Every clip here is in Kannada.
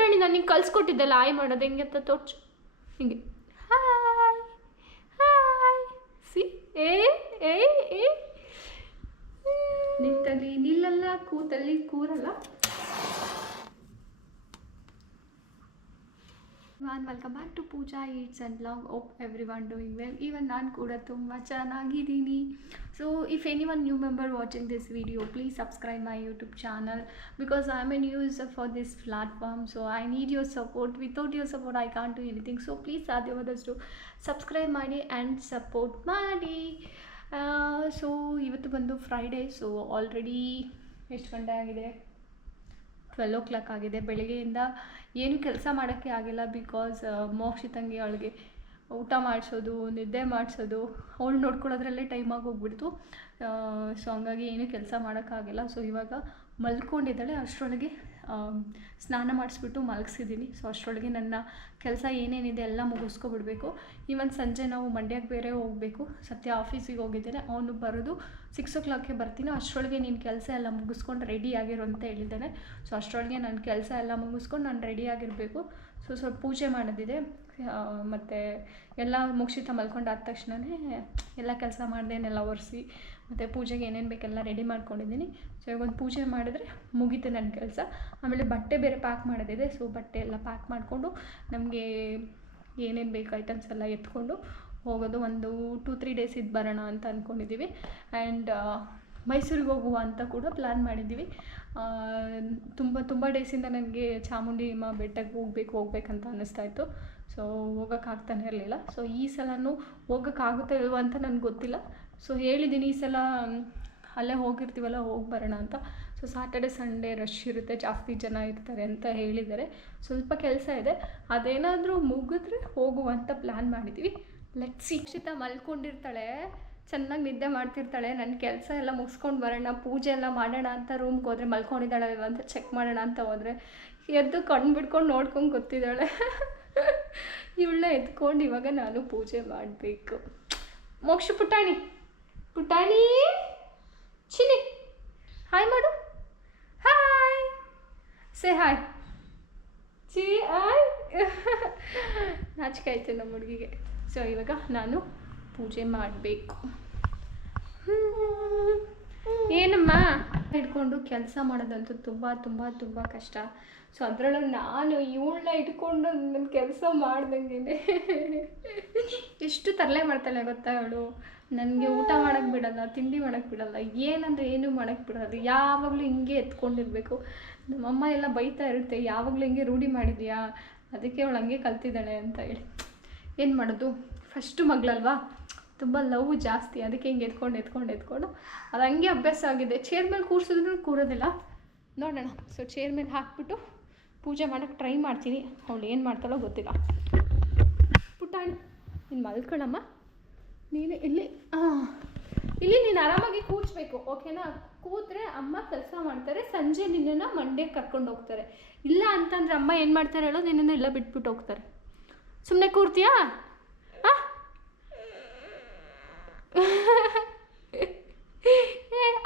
ಪುಟ್ಟಣಿ ನಾನು ನಿಂಗೆ ಕಲಿಸ್ಕೊಟ್ಟಿದ್ದೆಲ್ಲ ಆಯ್ ಮಾಡೋದು ಹೆಂಗೆ ಅಂತ ತೋರ್ಸು. ಹಿಂಗೆ ಹಾಯ್ ಹಾಯ್ ಸಿ ಏ ಏ ಏ ನಿಂತಲ್ಲಿ ನಿಲ್ಲಲ್ಲ, ಕೂತಲ್ಲಿ ಕೂರಲ್ಲ. Welcome back to Pooja eats and vlog. Hope everyone doing well. Even ನಾನು ಕೂಡ ತುಂಬ ಚೆನ್ನಾಗಿದ್ದೀನಿ. So if anyone new member watching this video, please subscribe my YouTube channel because I am an user for this platform. So I need your support. Without your support I can't do anything. So please ಸಾಧ್ಯವಾದಷ್ಟು ಸಬ್ಸ್ಕ್ರೈಬ್ ಮಾಡಿ ಆ್ಯಂಡ್ ಸಪೋರ್ಟ್ ಮಾಡಿ. ಸೊ ಇವತ್ತು ಬಂದು ಫ್ರೈಡೇ. ಸೊ ಆಲ್ರೆಡಿ ಎಷ್ಟು ಗಂಟೆ ಆಗಿದೆ? 12 o'clock ಆಗಿದೆ. ಬೆಳಗ್ಗೆಯಿಂದ ಏನು ಕೆಲಸ ಮಾಡೋಕ್ಕೆ ಆಗಿಲ್ಲ. ಬಿಕಾಸ್ ಮೋಕ್ಷಿ ತಂಗಿ ಅವಳಿಗೆ ಊಟ ಮಾಡಿಸೋದು, ನಿದ್ದೆ ಮಾಡಿಸೋದು, ಅವಳು ನೋಡ್ಕೊಳ್ಳೋದ್ರಲ್ಲೇ ಟೈಮಾಗಿ ಹೋಗ್ಬಿಡ್ತು. ಸೊ ಹಂಗಾಗಿ ಏನು ಕೆಲಸ ಮಾಡೋಕ್ಕಾಗಿಲ್ಲ. ಸೊ ಇವಾಗ ಮಲ್ಕೊಂಡಿದ್ದಾಳೆ. ಅಷ್ಟರೊಳಗೆ ಸ್ನಾನ ಮಾಡಿಸ್ಬಿಟ್ಟು ಮಲಗಿಸಿದ್ದೀನಿ. ಸೊ ಅಷ್ಟರೊಳಗೆ ನನ್ನ ಕೆಲಸ ಏನೇನಿದೆ ಎಲ್ಲ ಮುಗಿಸ್ಕೊಬಿಡ್ಬೇಕು. ಈವನ್ ಸಂಜೆ ನಾವು ಮಂಡ್ಯಕ್ಕೆ ಬೇರೆ ಹೋಗಬೇಕು. ಸತ್ಯ ಆಫೀಸಿಗೆ ಹೋಗಿದ್ದೇನೆ. ಅವನು ಬರೋದು 6 o'clockಗೆ ಬರ್ತೀನಿ. ಅಷ್ಟರೊಳಗೆ ನೀನು ಕೆಲಸ ಎಲ್ಲ ಮುಗಿಸ್ಕೊಂಡು ರೆಡಿ ಆಗಿರು ಅಂತ ಹೇಳಿದ್ದಾನೆ. ಸೊ ಅಷ್ಟರೊಳಗೆ ನನ್ನ ಕೆಲಸ ಎಲ್ಲ ಮುಗಿಸ್ಕೊಂಡು ನಾನು ರೆಡಿ ಆಗಿರಬೇಕು. ಸೊ ಸ್ವಲ್ಪ ಪೂಜೆ ಮಾಡೋದಿದೆ. ಮತ್ತು ಎಲ್ಲ ಮುಗಿಸಿತ ಮಲ್ಕೊಂಡಾದ ತಕ್ಷಣವೇ ಎಲ್ಲ ಕೆಲಸ ಮಾಡ್ದೇನೆಲ್ಲ ಒರೆಸಿ ಮತ್ತು ಪೂಜೆಗೆ ಏನೇನು ಬೇಕೆಲ್ಲ ರೆಡಿ ಮಾಡ್ಕೊಂಡಿದ್ದೀನಿ. ಸೊ ಇವಾಗ ಒಂದು ಪೂಜೆ ಮಾಡಿದ್ರೆ ಮುಗೀತು ನನ್ನ ಕೆಲಸ. ಆಮೇಲೆ ಬಟ್ಟೆ ಬೇರೆ ಪ್ಯಾಕ್ ಮಾಡೋದಿದೆ. ಸೊ ಬಟ್ಟೆ ಎಲ್ಲ ಪ್ಯಾಕ್ ಮಾಡಿಕೊಂಡು ನಮಗೆ ಏನೇನು ಬೇಕು ಐಟಮ್ಸ್ ಎಲ್ಲ ಎತ್ಕೊಂಡು ಹೋಗೋದು. ಒಂದು 2-3 days ಇದು ಬರೋಣ ಅಂತ ಅಂದ್ಕೊಂಡಿದ್ದೀವಿ. ಆ್ಯಂಡ್ ಮೈಸೂರಿಗೆ ಹೋಗುವ ಅಂತ ಕೂಡ ಪ್ಲ್ಯಾನ್ ಮಾಡಿದ್ದೀವಿ. ತುಂಬ ಡೇಸಿಂದ ನನಗೆ ಚಾಮುಂಡಿ ಬೆಟ್ಟಕ್ಕೆ ಹೋಗ್ಬೇಕಂತ ಅನ್ನಿಸ್ತಾಯಿತ್ತು. ಸೊ ಹೋಗೋಕ್ಕಾಗ್ತಾನೆ ಇರಲಿಲ್ಲ. ಸೊ ಈ ಸಲನೂ ಹೋಗೋಕ್ಕಾಗುತ್ತಾ ಇಲ್ವ ಅಂತ ನನಗೆ ಗೊತ್ತಿಲ್ಲ. ಸೊ ಹೇಳಿದ್ದೀನಿ ಈ ಸಲ ಅಲ್ಲೇ ಹೋಗಿರ್ತೀವಲ್ಲ ಹೋಗಿ ಬರೋಣ ಅಂತ. ಸೊ ಸಾಟರ್ಡೆ ಸಂಡೇ ರಶ್ ಇರುತ್ತೆ, ಜಾಸ್ತಿ ಜನ ಇರ್ತಾರೆ ಅಂತ ಹೇಳಿದ್ದಾರೆ. ಸ್ವಲ್ಪ ಕೆಲಸ ಇದೆ, ಅದೇನಾದರೂ ಮುಗಿದ್ರೆ ಹೋಗುವಂತ ಪ್ಲ್ಯಾನ್ ಮಾಡಿದ್ದೀವಿ. Let's see. ಅಕ್ಷಿತಾ ಮಲ್ಕೊಂಡಿರ್ತಾಳೆ, ಚೆನ್ನಾಗಿ ನಿದ್ದೆ ಮಾಡ್ತಿರ್ತಾಳೆ. ನನ್ನ ಕೆಲಸ ಎಲ್ಲ ಮುಗಿಸ್ಕೊಂಡು ಬರೋಣ, ಪೂಜೆ ಎಲ್ಲ ಮಾಡೋಣ ಅಂತ ರೂಮ್ಗೆ ಹೋದರೆ ಮಲ್ಕೊಂಡಿದ್ದಾಳೆ ಅಂತ ಚೆಕ್ ಮಾಡೋಣ ಅಂತ ಹೋದರೆ ಎದ್ದು ಕಣ್ಣು ಬಿಡ್ಕೊಂಡು ನೋಡ್ಕೊಂಡು ಗೊತ್ತಿದ್ದಾಳೆ. ಇವಳನ್ನ ಎತ್ಕೊಂಡು ಇವಾಗ ನಾನು ಪೂಜೆ ಮಾಡಬೇಕು. ಮೋಕ್ಷ ಪುಟಾಣಿ ಪುಟಾಣಿ ಚಿನಿ ಹಾಯ್ ಮಾಡು. ಹಾಯ್ ಸೇ ಹಾಯ್ ಚಿ ಹಾಯ್. ನಾಚಿಕೆ ಆಯಿತು ನಮ್ಮ ಹುಡುಗಿಗೆ. ಸೊ ಇವಾಗ ನಾನು ಪೂಜೆ ಮಾಡಬೇಕು. ಏನಮ್ಮ ಹಿಡ್ಕೊಂಡು ಕೆಲಸ ಮಾಡೋದಂತೂ ತುಂಬ ಕಷ್ಟ. ಸೊ ಅದರಲ್ಲೂ ನಾನು ಇವಳನ್ನ ಇಟ್ಕೊಂಡು ನನ್ನ ಕೆಲಸ ಮಾಡ್ದಂಗೆ ಎಷ್ಟು ತರಲೆ ಮಾಡ್ತಾಳೆ ಗೊತ್ತಾ ಅವಳು. ನನಗೆ ಊಟ ಮಾಡೋಕ್ಕೆ ಬಿಡಲ್ಲ, ತಿಂಡಿ ಮಾಡೋಕ್ಕೆ ಬಿಡಲ್ಲ, ಏನಂದರೆ ಏನೂ ಮಾಡೋಕ್ಕೆ ಬಿಡಲ್ಲ. ಯಾವಾಗಲೂ ಹಿಂಗೆ ಎತ್ಕೊಂಡಿರ್ಬೇಕು. ನಮ್ಮಮ್ಮ ಎಲ್ಲ ಬೈತಾ ಇರುತ್ತೆ, ಯಾವಾಗಲೂ ಹಿಂಗೆ ರೂಢಿ ಮಾಡಿದ್ಯಾ, ಅದಕ್ಕೆ ಅವಳು ಹಂಗೆ ಕಲ್ತಿದ್ದಾಳೆ ಅಂತ ಹೇಳಿ. ಏನು ಮಾಡೋದು, ಫಸ್ಟು ಮಗಳಲ್ವಾ, ತುಂಬ ಲವ್ ಜಾಸ್ತಿ. ಅದಕ್ಕೆ ಹಿಂಗೆ ಎತ್ಕೊಂಡು ಅದು ಹಂಗೆ ಅಭ್ಯಾಸ ಆಗಿದೆ. ಚೇರ್ ಮೇಲೆ ಕೂರಿಸಿದ್ರು ಕೂರೋದಿಲ್ಲ. ನೋಡೋಣ. ಸೊ ಚೇರ್ ಮೇಲೆ ಹಾಕ್ಬಿಟ್ಟು ಪೂಜೆ ಮಾಡೋಕ್ಕೆ ಟ್ರೈ ಮಾಡ್ತೀನಿ. ಅವಳು ಏನು ಮಾಡ್ತಾಳೋ ಗೊತ್ತಿಲ್ಲ. ಪುಟ್ಟಾಣಿ ನೀನು ಮಲ್ಕೊಳ್ಳಮ್ಮ. ನೀನು ಇಲ್ಲಿ ನೀನು ಆರಾಮಾಗಿ ಕೂರಿಸ್ಬೇಕು, ಓಕೆನಾ? ಕೂತ್ರೆ ಅಮ್ಮ ಕೆಲಸ ಮಾಡ್ತಾರೆ. ಸಂಜೆ ನಿನ್ನನ್ನು ಮಂಡ್ಯಕ್ಕೆ ಕರ್ಕೊಂಡು ಹೋಗ್ತಾರೆ. ಇಲ್ಲ ಅಂತಂದರೆ ಅಮ್ಮ ಏನು ಮಾಡ್ತಾರೆ ಹೇಳೋ, ನಿನ್ನನ್ನು ಎಲ್ಲ ಬಿಟ್ಬಿಟ್ಟು ಹೋಗ್ತಾರೆ. ಸುಮ್ಮನೆ ಕೂರ್ತೀಯಾ?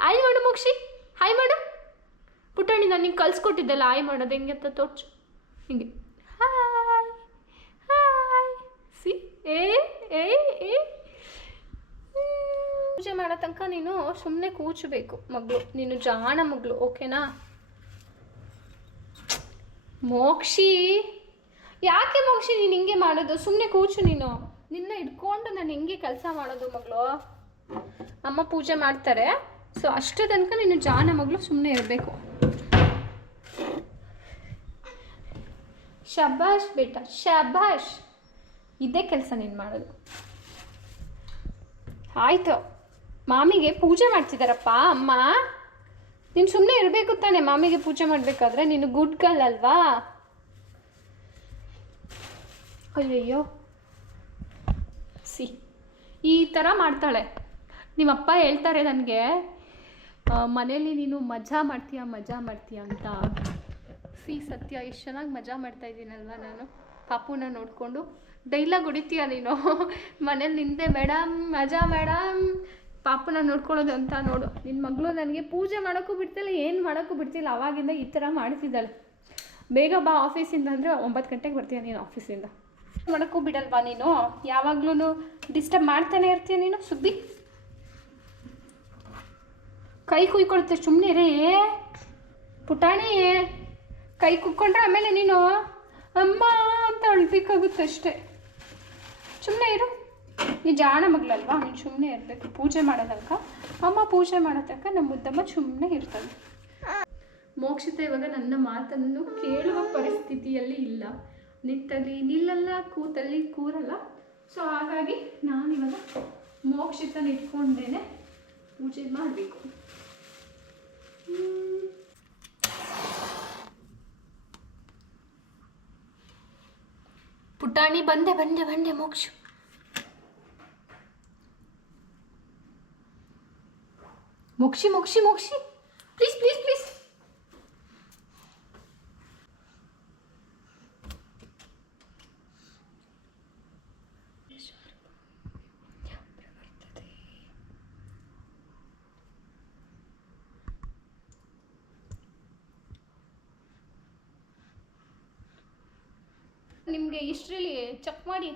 ಆಯ್ ಮಾಡು ಮೋಕ್ಷಿ, ಹಾಯ್ ಮಾಡು. ಪುಟ್ಟಣಿ ನಾನು ನಿಂಗೆ ಕಲಿಸ್ಕೊಟ್ಟಿದ್ದೆಲ್ಲ ಆಯ್ ಮಾಡೋದು ಹೆಂಗೆ ಅಂತ ತೋರ್ಸು. ಹಿಂಗೆ ಹಾಯ್ ಹಾಯ್ ಸಿ ಏ ಏ ಏ. ಪೂಜೆ ಮಾಡೋ ತನಕ ನೀನು ಸುಮ್ಮನೆ ಕೂಚಬೇಕು ಮಗಳು. ನೀನು ಜಾಣ ಮಗಳು, ಓಕೆನಾ? ಮೋಕ್ಷಿ ಯಾಕೆ ಮೋಕ್ಷಿ ನೀನು ಹಿಂಗೆ ಮಾಡೋದು? ಸುಮ್ಮನೆ ಕೂಚು ನೀನು. ನಿನ್ನ ಇಟ್ಕೊಂಡು ನಾನು ಹೆಂಗೆ ಕೆಲಸ ಮಾಡೋದು ಮಗಳು? ಅಮ್ಮ ಪೂಜೆ ಮಾಡ್ತಾರೆ. ಸೊ ಅಷ್ಟೇ ತನಕ ನೀನು ಜಾಣ ಮಗಳು, ಸುಮ್ಮನೆ ಇರಬೇಕು. ಶಬಾಷ್ ಬೇಟ, ಶಬಾಷ್. ಇದೇ ಕೆಲಸ ನೀನು ಮಾಡೋದು. ಆಯಿತು, ಮಾಮಿಗೆ ಪೂಜೆ ಮಾಡ್ತಿದ್ದಾರಪ್ಪ ಅಮ್ಮ. ನೀನು ಸುಮ್ಮನೆ ಇರಬೇಕು ತಾನೆ ಮಾಮಿಗೆ ಪೂಜೆ ಮಾಡಬೇಕಾದ್ರೆ. ನೀನು ಗುಡ್ ಗರ್ಲ್ ಅಲ್ವಾ? ಅಯ್ಯಯ್ಯೋ ಸಿ ಈ ಥರ ಮಾಡ್ತಾಳೆ. ನಿಮ್ಮಪ್ಪ ಹೇಳ್ತಾರೆ ನನಗೆ, ಮನೇಲಿ ನೀನು ಮಜಾ ಮಾಡ್ತೀಯ ಅಂತ. ಸಿ ಸತ್ಯ, ಎಷ್ಟು ಚೆನ್ನಾಗಿ ಮಜಾ ಮಾಡ್ತಾಯಿದ್ದೀನಲ್ವ ನಾನು ಪಾಪುನ ನೋಡಿಕೊಂಡು. ಡೈಲಾಗ್ ಹೊಡಿತೀಯ ನೀನು ಮನೇಲಿ ನಿಂದೆ ಮೇಡಮ್, ಮಜಾ ಮೇಡಮ್, ಪಾಪುನ ನೋಡ್ಕೊಳ್ಳೋದು ಅಂತ. ನೋಡು ನಿನ್ನ ಮಗಳು ನನಗೆ ಪೂಜೆ ಮಾಡೋಕ್ಕೂ ಬಿಡ್ತಿಲ್ಲ, ಏನು ಮಾಡೋಕ್ಕೂ ಬಿಡ್ತಿಲ್ಲ. ಆವಾಗಿಂದ ಈ ಥರ ಮಾಡ್ತಿದ್ದಾಳೆ. ಬೇಗ ಬಾ ಆಫೀಸಿಂದ ಅಂದರೆ 9 ಗಂಟೆಗೆ ಬರ್ತೀಯ ನೀನು ಆಫೀಸಿಂದ. ಮಾಡೋಕ್ಕೂ ಬಿಡಲ್ವಾ ನೀನು? ಯಾವಾಗ್ಲೂ ಡಿಸ್ಟರ್ಬ್ ಮಾಡ್ತಾನೆ ಇರ್ತೀಯ ನೀನು ಸುಬ್ಬಿ. ಕೈ ಕುಯ್ಕೊಳುತ್ತೆ, ಸುಮ್ಮನೆ ರೇ ಪುಟಾಣಿ. ಕೈ ಕುಕ್ಕೊಂಡ್ರೆ ಆಮೇಲೆ ನೀನು ಅಮ್ಮ ಅಂತ ಅಳ್ಬೇಕಾಗುತ್ತೆ ಅಷ್ಟೇ. ಸುಮ್ಮನೆ ಇರು, ನೀ ಜಾಣ ಮಗಳಲ್ವಾ, ನೀನು ಸುಮ್ಮನೆ ಇರಬೇಕು. ಪೂಜೆ ಮಾಡೋದಕ್ಕ ಅಮ್ಮ ಪೂಜೆ ಮಾಡೋದಕ್ಕ ನಮ್ಮ ಮುದ್ದಮ್ಮ ಸುಮ್ಮನೆ ಇರ್ತಾಳೆ. ಮೋಕ್ಷಿತ ಇವಾಗ ನನ್ನ ಮಾತನ್ನು ಕೇಳುವ ಪರಿಸ್ಥಿತಿಯಲ್ಲಿ ಇಲ್ಲ. ನಿಂತಲ್ಲಿ ನಿಲ್ಲಲ್ಲ, ಕೂತಲ್ಲಿ ಕೂರಲ್ಲ. ಸೊ ಹಾಗಾಗಿ ನಾನಿವಾಗ ಮೋಕ್ಷಿತನ ಇಟ್ಕೊಂಡೇನೆ ಪೂಜೆ ಮಾಡಬೇಕು. ಪುಟಾಣಿ ಬಂದೆ ಬಂದೆ ಬಂದೆ ಮೋಕ್ಷ. Mokshi Mokshi Mokshi please please please. ನಿಮಗೆ ಇಷ್ಟರಲ್ಲಿ ಚೆಕ್ ಮಾಡಿ.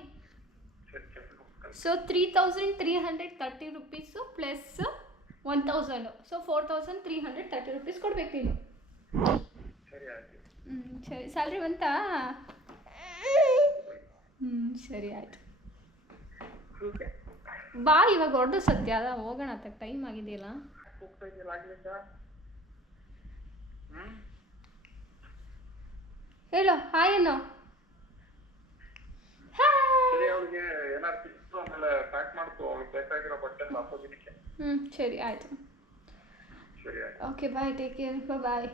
So 3,330 rupees plus 1,000, so 4,330 rupees ಕೊಡ್ಬೇಕು ನೀನು. ಸರಿ, ಸ್ಯಾಲ್ರಿ ಬಂತಾ? ಸರಿ ಆಯಿತು. ಬಾ ಇವಾಗ ಹೊರಡು ಸದ್ಯ, ಅದ ಹೋಗೋಣ ಅಂತ ಟೈಮ್ ಆಗಿದೆಯಲ್ಲ. ಹೇಳೋ ಹಾಯ್ ಅನ್ನೋ. ಸರಿ ಆಯಿತು. ಓಕೆ ಬಾಯ್, ಟೇಕ್ ಕೇರ್, ಬಾಯ್.